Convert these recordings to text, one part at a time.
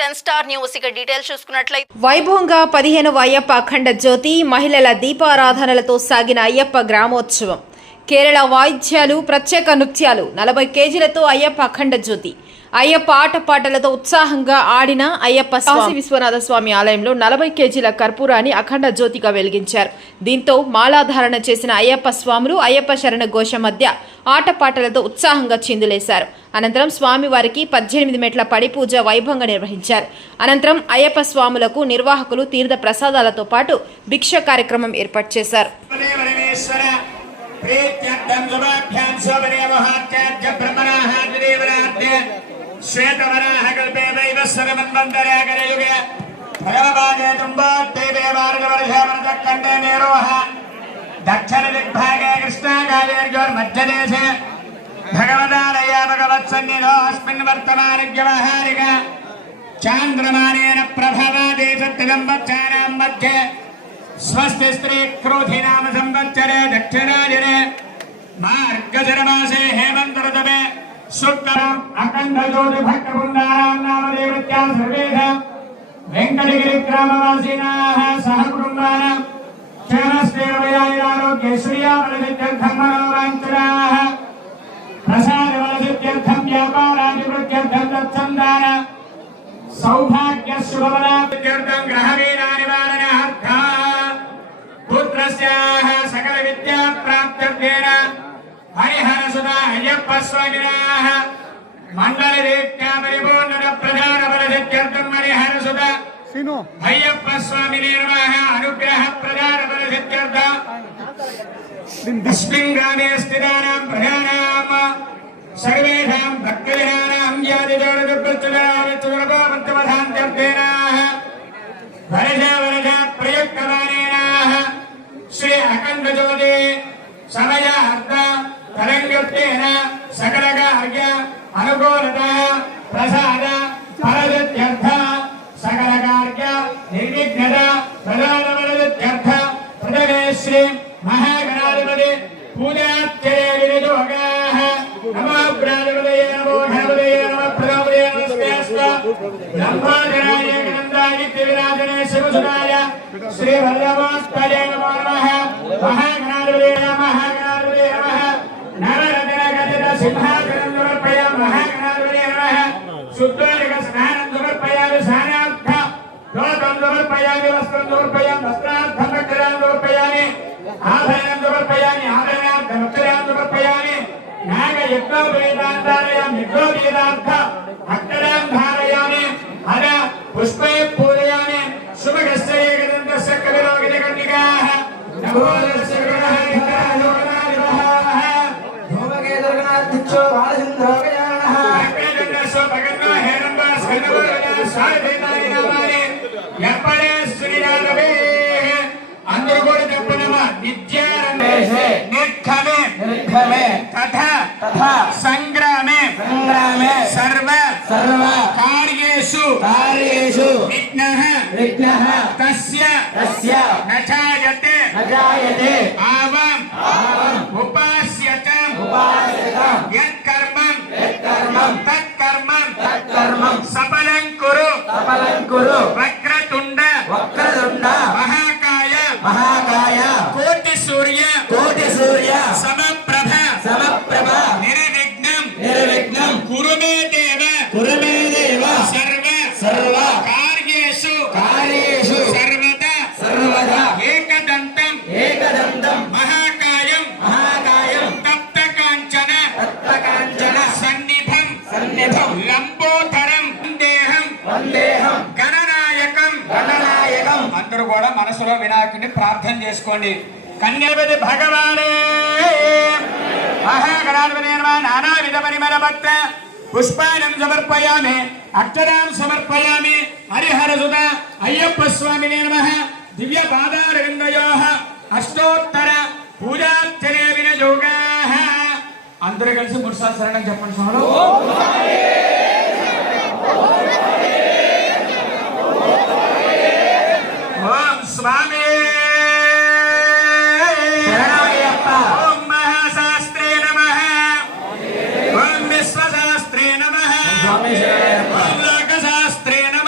10 Star News ఇక details చూసుకున్నట్లయితే వైభవంగా 15వ అయ్యప్ప అఖండ జ్యోతి మహిళల దీపారాధనలతో సాగిన అయ్యప్ప గ్రామోత్సవం. కేరళ వాయిద్యాలు, ప్రత్యేక నృత్యాలు, 40 కేజీలతో అయ్యప్ప అఖండ జ్యోతి. అయ్యప్ప ఆటపాటలతో ఉత్సాహంగా ఆడిన అయ్యప్ప కాశీ విశ్వనాథ స్వామి ఆలయంలో 40 కేజీల కర్పూరాన్ని అఖండ జ్యోతిగా వెలిగించారు. దీంతో మాలాధారణ చేసిన అయ్యప్ప స్వాములు అయ్యప్ప శరణ ఘోష మధ్య ఆటపాటలతో ఉత్సాహంగా చిందులేశారు. అనంతరం స్వామివారికి 18 మెట్ల పడి పూజ వైభవంగా నిర్వహించారు. అనంతరం అయ్యప్ప స్వాములకు నిర్వాహకులు తీర్థ ప్రసాదాలతో పాటు భిక్ష కార్యక్రమం ఏర్పాటు చేశారు. श्वेतवराहकल्पे वैवस्वरमन्वन्तराकरयुगे भगवपादे तुम्बाद्दैवे वारदवर्षामृतकण्डे नेरोह दक्षिणदिग्भागे कृष्णाकालेर्योर्मध्यदेशे भगवदालया भगवत्सन्निधो अस्मिन् वर्तमानव्यवहारिक चान्द्रमानेन प्रभवादे सत्यदम्बच्चानां मध्ये स्वस्ति स्त्री क्रोधिनाम संवत्सरे दक्षिणादिने मार्गशरमासे हेमन्तऋतवे शुक्लम् अखंड ज्योति भक्त वृंदानां नामदेवत्या सर्वेषां वेंकटगिरिग्रामवासिनाः सह कुटुम्बानां क्षेमस्तेरवयारोग्यश्रियाबलसिद्ध्यर्थं मनोवाञ्छनाः प्रसादबलसिद्ध्यर्थं व्यापारादिवृद्ध्यर्थं तत्सन्धान सौभाग्यशुभबलासिद्ध्यर्थं ग्रहवीरानिवारणार्थं पुत्रस्याः सकलविद्याप्राप्त्यर्थेन हरिहर सुधा अय्यप्प स्वामिनाः मंडलरीत्या परिपूर्ण प्रधान बलसिद्ध्यर्थं हरिहर सुधा अय्यप्प स्वामी निर्वाह अनुग्रह प्रधान बलसिद्ध्यर्थं अस्मिन् ग्रामे स्थितानां प्रजानां सर्वेषां भक्तजनानां यादिजोरप्रचुराविचुरभवन्तवधान्त्यर्थेन वरजा प्रयुक्तमानेन श्री अखंड ज्योति समयार्थ तरंगत्वेन सकल कार्य अनुकूलता प्रसाद फलसिद्ध्यर्थ सकल कार्य निर्विघ्नता प्रदान फलसिद्ध्यर्थ पृथ्वी श्री महागणाधिपति पूजाच्चये विनियोगाः नमो प्राणपतये नमो धनपतये नमः प्रदापतये नमस्तेऽस्तु ब्रह्माजनाय गणन्दादित्यविराजने शिवसुताय श्री वल्लभास्तये नमो नमः महागणाधिपतये नमः सिंहासनं समर्पयामि महागणाधिपतये नमः शुद्धोदक स्नानं समर्पयामि स्नानार्थ धोतं समर्पयामि वस्त्रं समर्पयामि वस्त्रार्थं वस्त्रान् समर्पयामि आभरणं समर्पयामि आभरणार्थं वस्त्रान् समर्पयामि नागयज्ञोपवीतान् धारयामि यज्ञोपवीतार्थ अक्षरान् धारयामि हर पुष्पे पूजयामि शुभगस्य एकदन्तस्य कविरोगितकन्निकाः नमो तस्य అందరూ కూడా చెప్పనమా నిర్ఘమే తథా సంగ్రామే సర్వ కార్యేషు విఘ్నః తస్య నచాయతే ఆవం ఉపాస్యతం యత్కర్మం తత్కర్మం సఫలం కురు వక్రతుండ మహాకాయ కోటి సూర్య సమప్రభ నిర్విఘ్నం కురు మే దేవ సర్వ కార్యేషు సర్వదా ఏకదంతం మహాకాయం తప్తకాంచన సన్నిభం లంబోదరం వందేహం గణనాయకం అందరూ కూడా మనసులో వినాయకుడిని ప్రార్థన చేసుకోండి. కన్యాపతి భగవానే మహాగణాధిపతే నమః నానావిధ పరిమళ భక్త పుష్పానం సమర్పయామి అక్షరాన్ సమర్పయామి హరిహర సుత అయ్యప్ప స్వామినే నమః దివ్య పాదారవిందయోః అష్టోత్తర పూజార్చనే వినియోగాః. అందరూ కలిసి 3 సార్లు శరణం చెప్పండి స్వాములు. ఓం స్వామి శరణమయ్యప్ప. ఓం మహాశాస్త్రే నమః. ఓం విశ్వశాస్త్రే నమః. ఓం లోకశాస్త్రే నమః.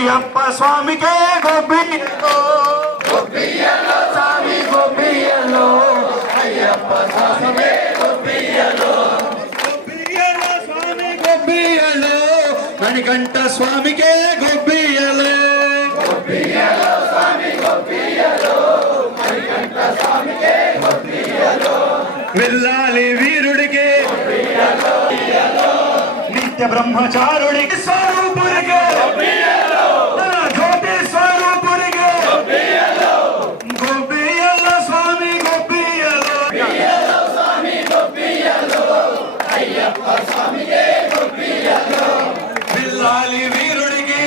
అయ్యప్ప స్వామికే గోపియలో గోపియలో స్వామి గోపియలో అయ్యప్ప స్వామికే గోపియలో గోపియలో స్వామి గోపియలో మణికంఠ స్వామికే గోపియలో గోపియలో స్వామి గోపియలో మణికంఠ స్వామికే గోపియలో వెళ్ళాలి వీరుడికి నిత్య బ్రహ్మచారుడికి స్వరూపుడికి జ్యోతి స్వరూపుడికి గోపియల్లో స్వామి గోపియలో స్వామి గోపియలో అయ్యప్ప స్వామికే గోపియలో పిల్లాలి వీరుడికి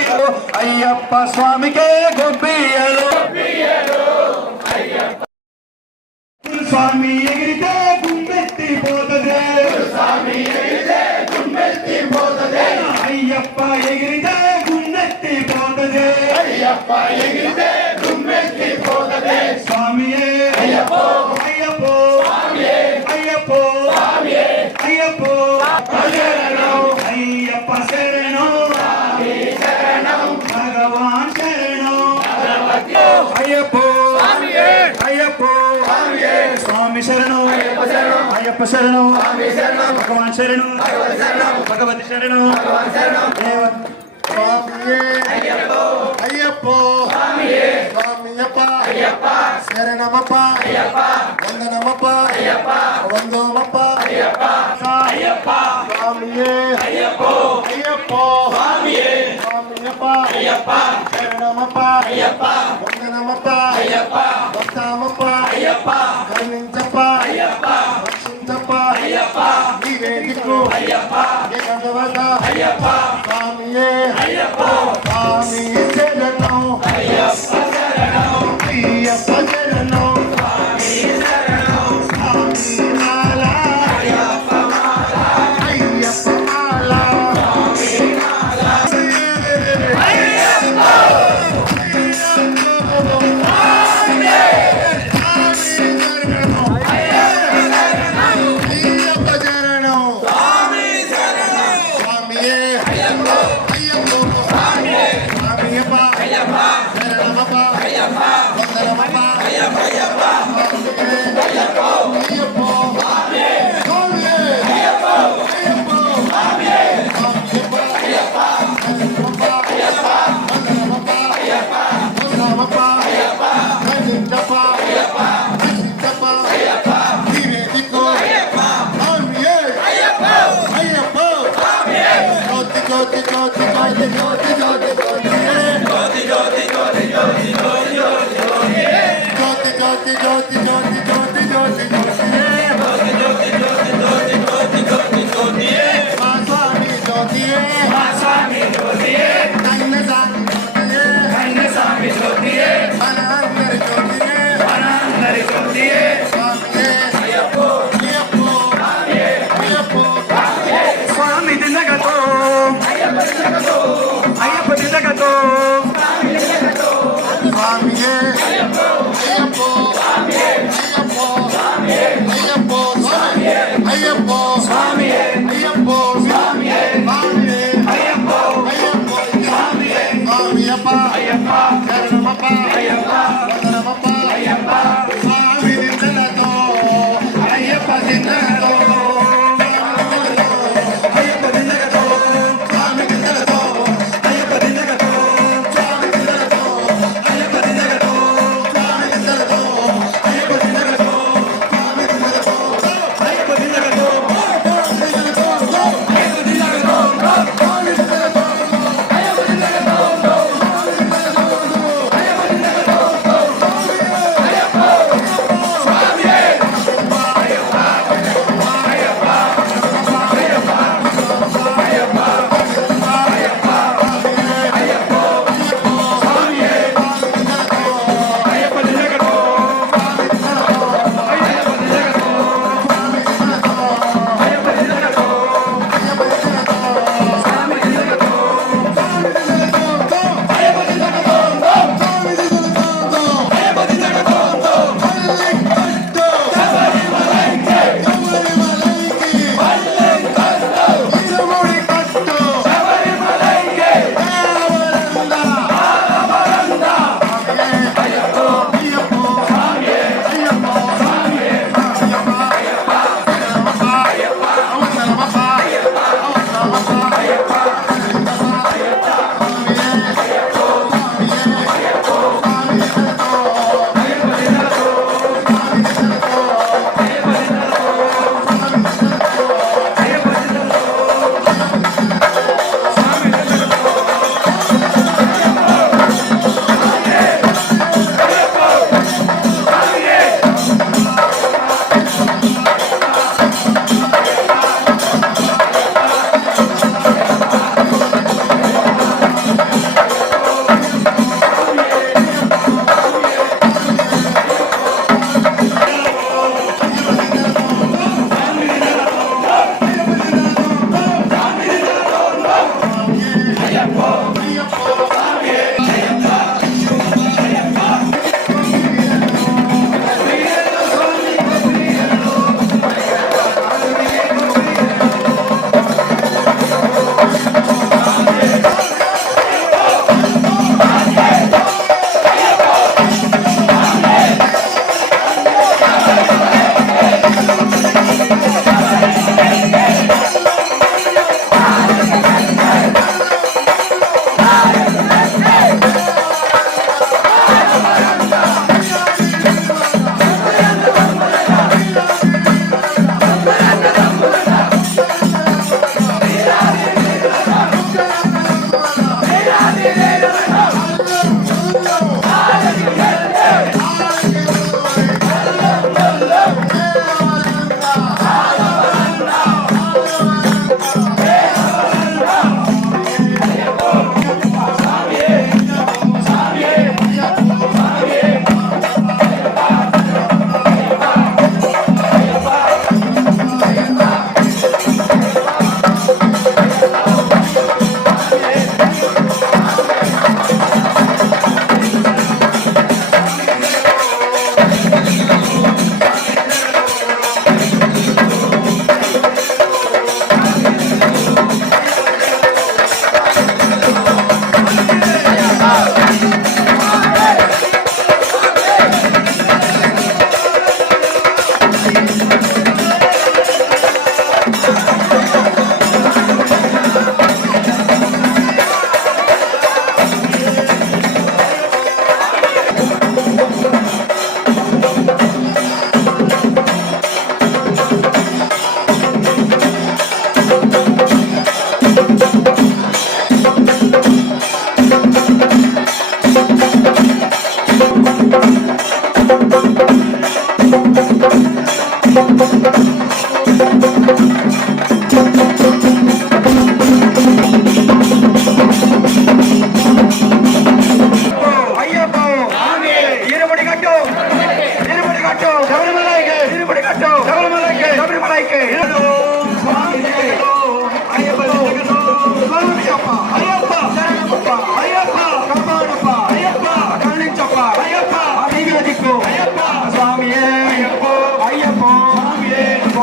అయ్యప్ప స్వామికే గోపియలో స్వామి ఎగిరితే గుమ్మెత్తి పోతదే స్వామి ఎగిరితే గుమ్మెత్తి పోతదే అయ్యప్ప ఎగిరితే గుమ్మెత్తి పోతదే అయ్యప్ప ఎగిరితే గుమ్మెత్తి పోతదే స్వామియే అయ్యప్పో అయ్యప్పో స్వామియే అయ్యప్పో స్వామియే అయ్యప్పో శరణం అయ్యప్ప శరణం స్వామి శరణం భగవాన్ శరణం అయ్యప్పో స్వామియే అయ్యప్పో స్వామి శరణం అయ్యప్ప శరణం భగవాన్ శరణం భగవతి శరణం అయ్యప్పో స్వామియప్ప శరణమప్ప వందనమప్ప వందోమప్ప స్వామియే అయ్యప్పో స్వామియప్ప శరణమప్ప వందనమప్ప వస్తామప్ప కరుణించప్ప రక్షించప్ప నీవే దిక్కు భగవత స్వామియే స్వామి శరణం అయ్యప్ప శరణం స్వామి మాల అయ్యప్ప మాల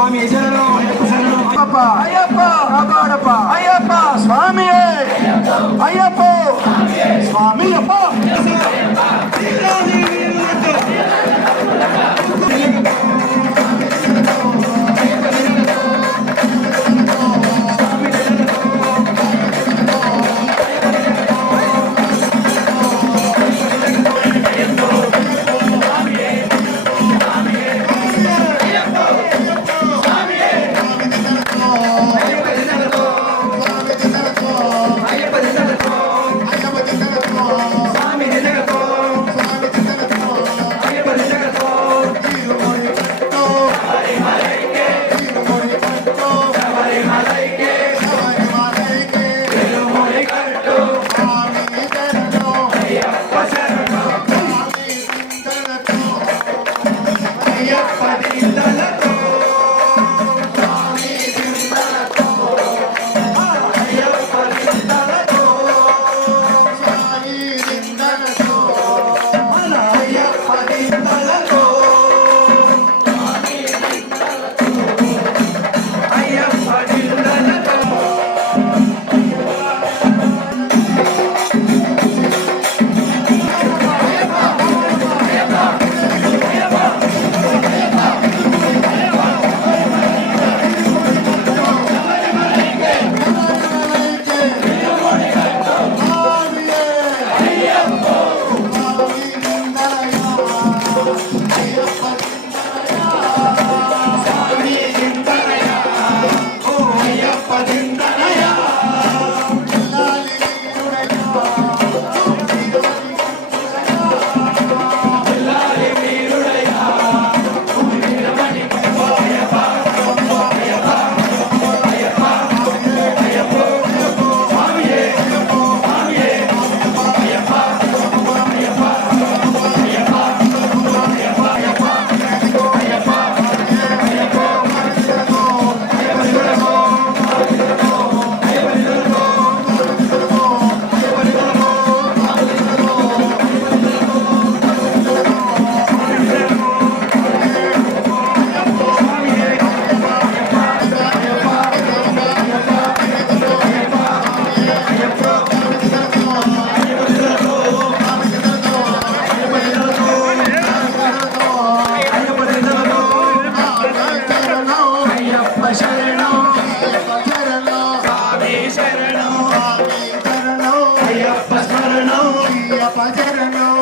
స్వామి శరణం అయ్యప్ప అయ్యప్ప కాపాడప్ప అయ్యప్ప స్వామి అయ్యప్ప స్వామి అప్ప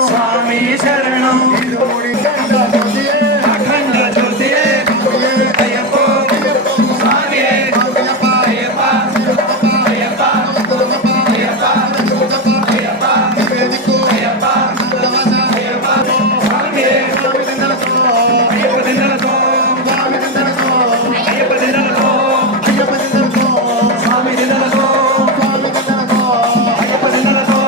స్వామి శరణం అఖండ జ్యోతి అయ్యప్ప స్వామి అయ్యప్ప అయ్యప్ప అయ్యప్ప అయ్యప్ప అయ్యప్ప స్వామి అయ్యప్ప దిందలతో అయ్యప్ప దిందలతో స్వామి దిందలతో అయ్యప్ప దిందలతో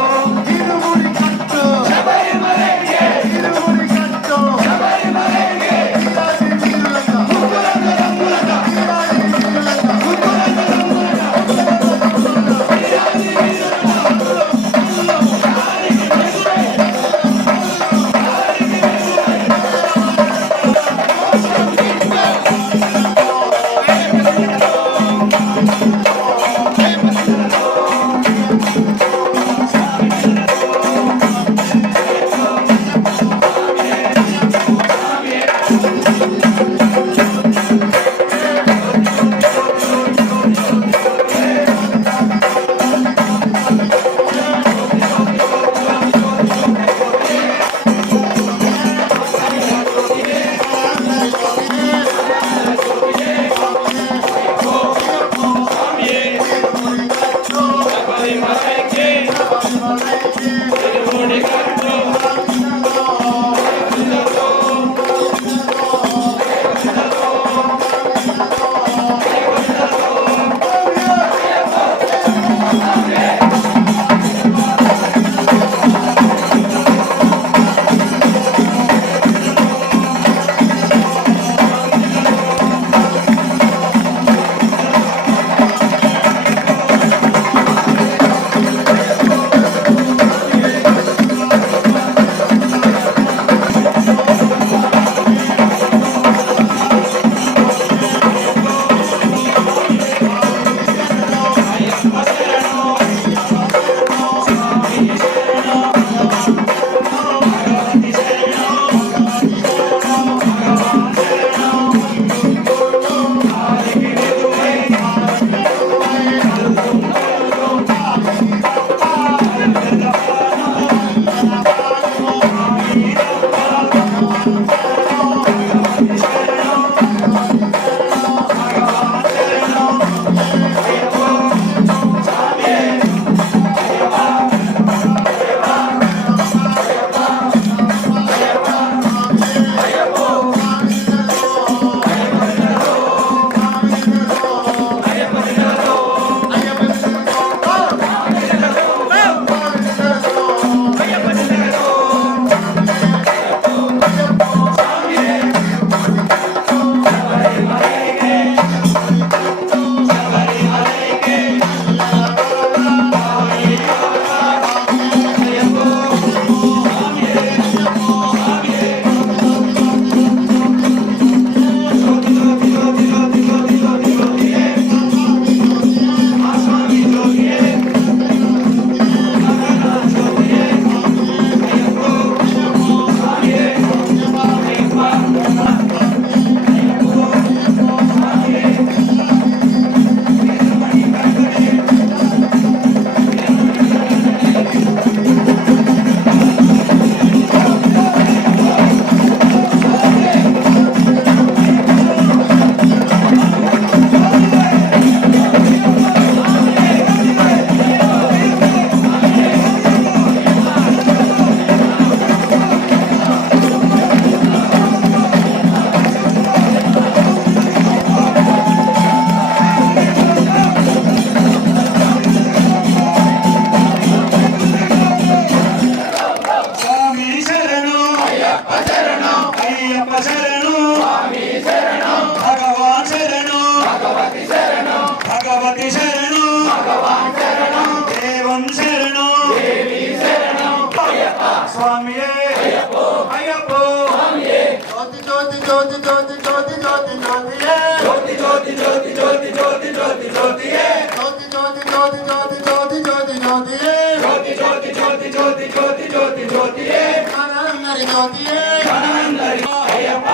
స్వామియే అయ్యప్పో అయ్యప్పో స్వామియే జ్యోతి జ్యోతి జ్యోతి జ్యోతి జ్యోతి జ్యోతి జ్యోతియే జ్యోతి జ్యోతి జ్యోతి జ్యోతి జ్యోతి జ్యోతి జ్యోతియే జ్యోతి జ్యోతి జ్యోతి జ్యోతి జ్యోతి జ్యోతి జ్యోతియే జ్యోతి జ్యోతి జ్యోతి జ్యోతి జ్యోతి జ్యోతి జ్యోతియే మనందరి జ్యోతియే మనందరి అయ్యప్ప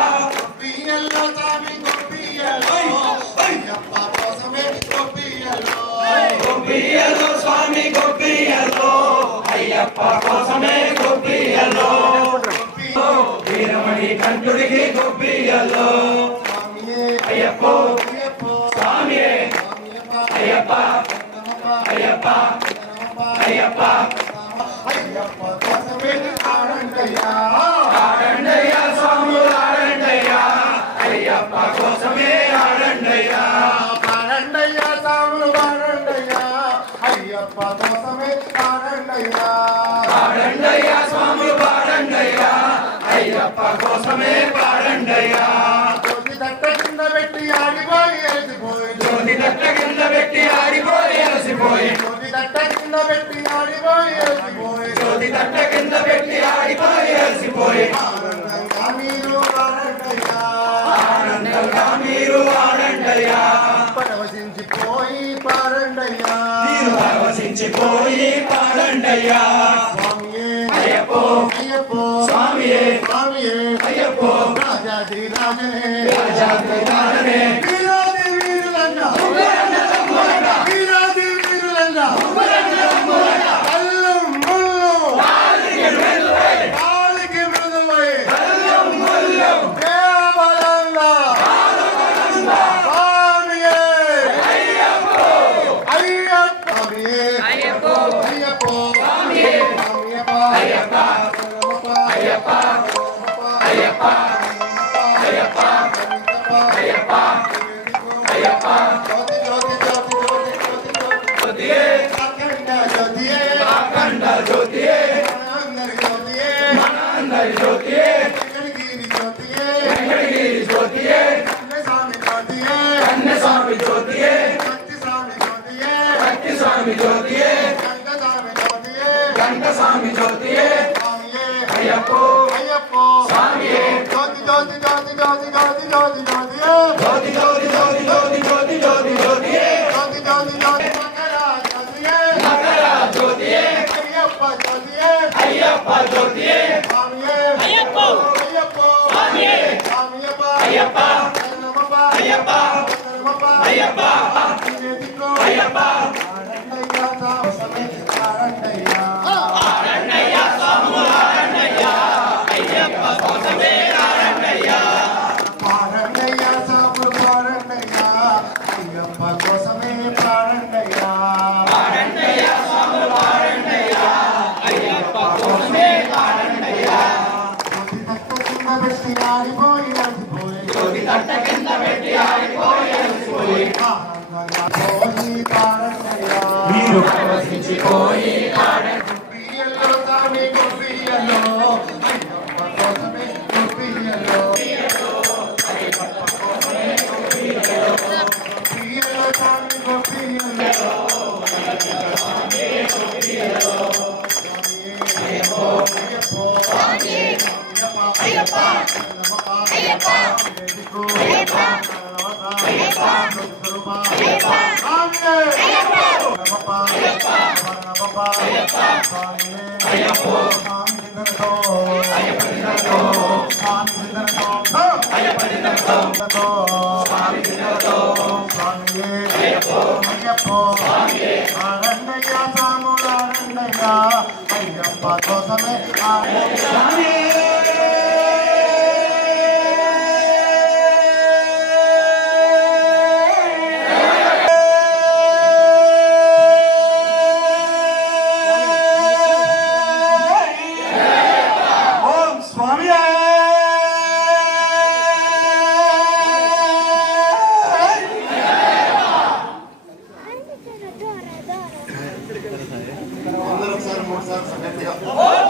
గోపియల్లో స్వామి గోపియల్లో అయ్యప్ప కోసమే గోపియల్లో గోపియల్లో స్వామి గోపియల్లో అయ్యప్ప కోసమే గోపియల్లో వీరమణి కంఠుడికి గోపియల్లో స్వామియే అయ్యప్పో అయ్యప్పో స్వామియే అయ్యప్ప అయ్యప్ప అయ్యప్ప అయ్యప్ప కోసమే ఆడండయ్యా ఆడండయ్యా స్వామి ఆడండయ్యా అయ్యప్ప కోసమే ఆడండయ్యా ఆడండయ్యా స్వామి ఆడండయ్యా అయ్యప్ప కోసమే ఆడండయ్యా ఆడండయ్యా స్వామి ఆడండయ్యా అయ్యప్ప కోసమే పాడండయ్యా జ్యోతి దట్ట కింద పెట్టి ఆడిపోయి అలసిపోయి జ్యోతి దట్ట కింద పెట్టి ఆడిపోయి అలసిపోయి జ్యోతి దట్ట కింద పెట్టి ఆడిపోయి అలసిపోయి జ్యోతి దట్ట కింద పెట్టి ఆడిపోయి అలసిపోయి ఆనందంగా మీరు ఆడండయ్యా ఆనందంగా మీరు ఆడండయ్యా పరవశించిపోయి పాడండయ్యా మీరు పరవశించిపోయి పాడండయ్యా స్వామియే అయ్యప్పో అయ్యప్పో స్వామియే స్వామియే అయ్యప్పో రాజాది రాజనే రాజాది రాజనే వీరాది వీరులంగా వీరాది వీరులంగా కల్లం ముల్లు కాలికి మృదువై కల్లం ముల్లు దేవలంగా స్వామియే అయ్యప్పో అయ్యప్ప స్వామియే అయ్యప్పో అయ్యప్పో స్వామియే అయ్యప్ప అయ్యప్ప అయ్యప్ప అయ్యప్ప అయ్యప్ప అయ్యప్ప జ్యోతి జ్యోతి జ్యోతి జ్యోతి జ్యోతి జ్యోతియే అఖండ జ్యోతియే అఖండ జ్యోతియే మనందరి జ్యోతియే వెంకటగిరి జ్యోతియే వెంకటగిరి జ్యోతియే కన్నస్వామి జ్యోతియే కన్నస్వామి జ్యోతియే భక్తిస్వామి జ్యోతియే భక్తిస్వామి జ్యోతియే గంగస్వామి జ్యోతియే అయ్యప్పో అయ్యప్పో స్వామియే జ్యోతి జ్యోతి జ్యోతి జ్యోతి జ్యోతి జ్యోతి జ్యోతియే జ్యోతి జ్యోతి జ్యోతి జ్యోతి జ్యోతి జ్యోతి జ్యోతియే జ్యోతి జ్యోతి జ్యోతి మకర జ్యోతియే అయ్యప్ప జ్యోతియే అయ్యప్ప జ్యోతియే స్వామియే అయ్యప్పో అయ్యప్పో స్వామియే స్వామియప్ప అయ్యప్ప నమః అయ్యప్ప నమః అయ్యప్ప నిదికో అయ్యప్ప ఆడండయ్యా సామసమే ఆడండయ్యా ఆడండయ్యా సాము ఆడండయ్యా అయ్యప్ప కోసమే ఆడండయ్యా పాడండయ్యా సాము పాడండయ్యా అయ్యప్ప కోసమే పాడండయ్యా పాడండయ్యా సాము పాడండయ్యా అయ్యప్ప కోసమే పాడండయ్యా జ్యోతి తట్ట కింద పెట్టి ఆడిపోయి అలసిపోయి మీరు పరవశించిపోయి గోపియల్లో స్వామి గోపియల్లో అయ్యప్ప కోసమే గోపియల్లో గోపియల్లో స్వామి గోపియల్లో అయ్యప్ప అయ్యప్ప అయ్యప్ప అయ్యప్ప కోసమే అందరూ ఒకసారి 3 సార్లు